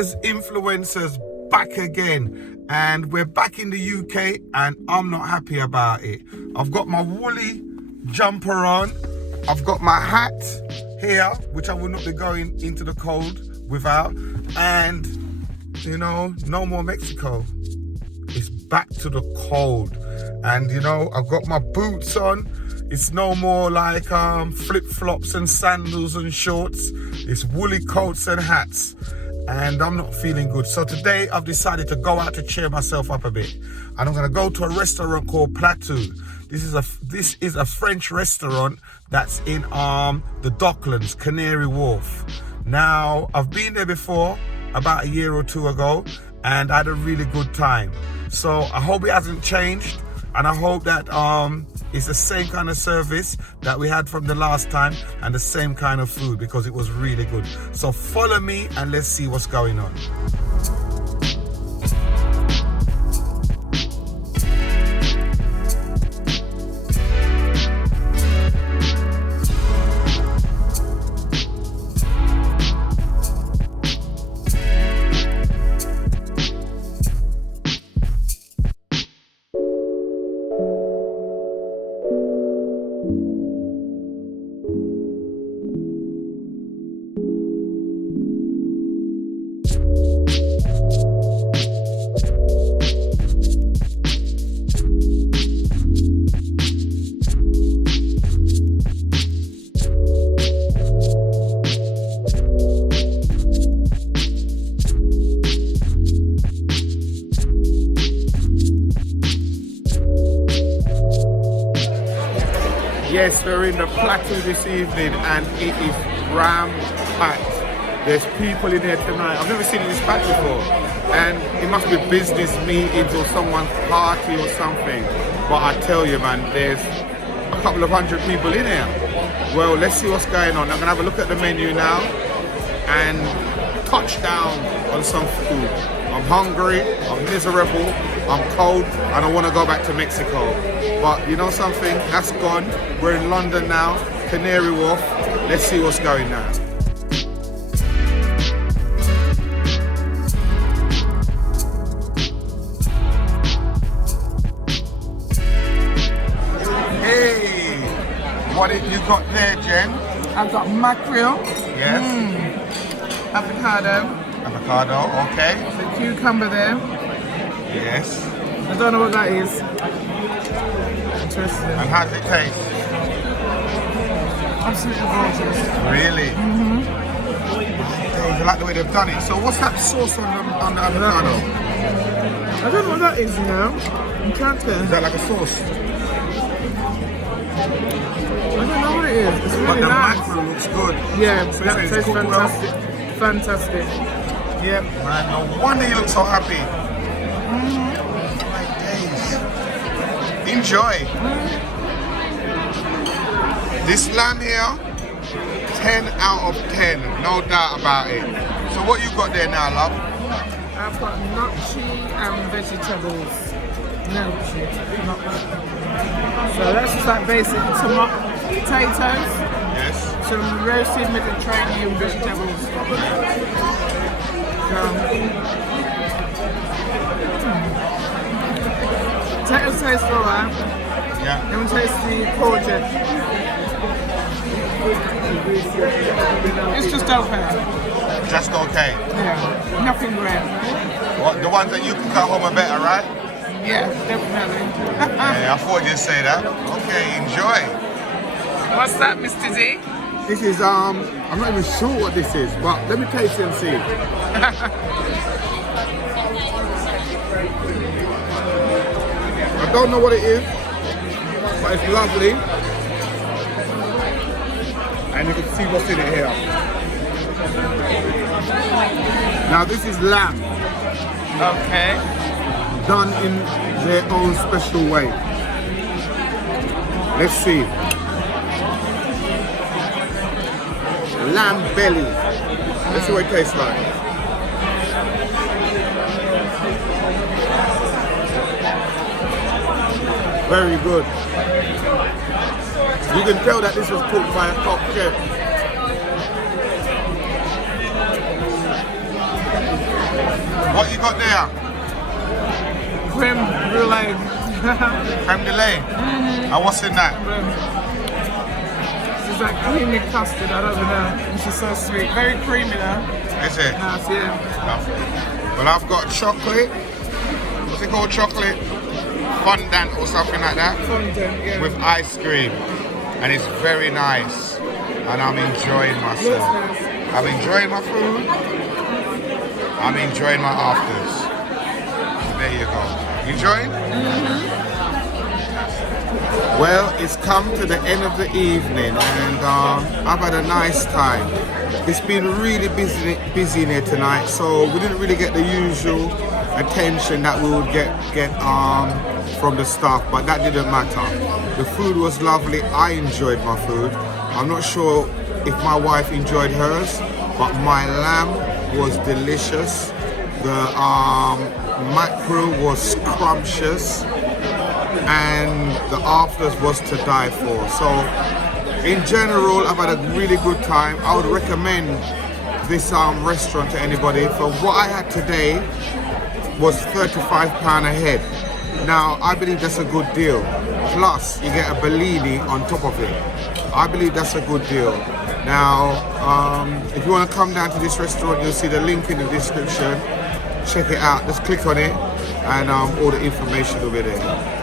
bloggers, influencers back again, and we're back in the UK and I'm not happy about it. I've got my woolly jumper on, I've got my hat here, which I will not be going into the cold without, and you know, no more Mexico. It's back to the cold, and you know, I've got my boots on. It's no more like flip-flops and sandals and shorts. It's woolly coats and hats, and I'm not feeling good. So today I've decided to go out to cheer myself up a bit, and I'm gonna go to a restaurant called Plateau. This is a French restaurant that's in the Docklands, Canary Wharf. Now, I've been there before about a year or two ago, and I had a really good time. So I hope it hasn't changed, and I hope that it's the same kind of service that we had from the last time and the same kind of food, because it was really good. So follow me and let's see what's going on. Yes, we're in the Plateau this evening and it is ram-packed. There's people in here tonight. I've never seen it this packed before. And it must be business meetings or someone's party or something. But I tell you, man, there's a couple of hundred people in here. Well, let's see what's going on. I'm gonna have a look at the menu now and touch down on some food. I'm hungry, I'm miserable, I'm cold, and I want to go back to Mexico. But you know something? That's gone. We're in London now, Canary Wharf. Let's see what's going on. Hey, what have you got there, Jen? I've got mackerel. Yes. Avocado. Avocado, okay. The cucumber there. Yes. I don't know what that is. Interesting. And how does it taste? Absolutely gorgeous. Really? Mm-hmm. I like the way they've done it. So what's that sauce on the avocado? I don't know what that is, you know. I'm trying to. Is that like a sauce? I don't know what it is. It's really but the nice. mackerel looks good. Yeah, so that it's tastes cooked fantastic. well. Fantastic. Yep, man, no wonder you look so happy. My days. Enjoy. This lamb here, 10 out of 10, no doubt about it. So what you got there now, love? I've got gnocchi and vegetables. Gnocchi. So that's just like basic potatoes. Yes. Some roasted Mediterranean vegetables. Potatoes taste alright. Yeah. Then we taste the courgette. It's just okay. Just okay. Yeah, nothing great. What, the ones that you cook at home are better, right? Yeah, definitely. Yeah, I thought you'd say that. Okay, enjoy. What's that, Mr. D? This is, I'm not even sure what this is, but let me taste it and see. I don't know what it is, but it's lovely. And you can see what's in it here. Now this is lamb. Okay. Done in their own special way. Let's see. Lamb belly. Let's see what it tastes like. Very good. You can tell that this was cooked by a top chef. What you got there? Creme brulee. Creme de lait. And what's in that? It's like creamy custard, I don't know. It's just so sweet. Very creamy though. Is it? Nice, yeah. Well, I've got chocolate. What's it called? Chocolate fondant or something like that? Fondant, yeah. With ice cream. And it's very nice. And I'm enjoying myself. Looks nice. I'm enjoying my food. I'm enjoying my afters. So there you go. You enjoying? Well, it's come to the end of the evening and I've had a nice time. It's been really busy in here tonight, so we didn't really get the usual attention that we would get from the staff, but that didn't matter. The food was lovely. I enjoyed my food. I'm not sure if my wife enjoyed hers, but my lamb was delicious. The mackerel was scrumptious, and the afters was to die for. So in general, I've had a really good time. I would recommend this restaurant to anybody. For what I had today was £35 a head. Now I believe that's a good deal. Plus you get a Bellini on top of it. I believe that's a good deal. Now if you want to come down to this restaurant, you'll see the link in the description. Check it out, just click on it and all the information will be there.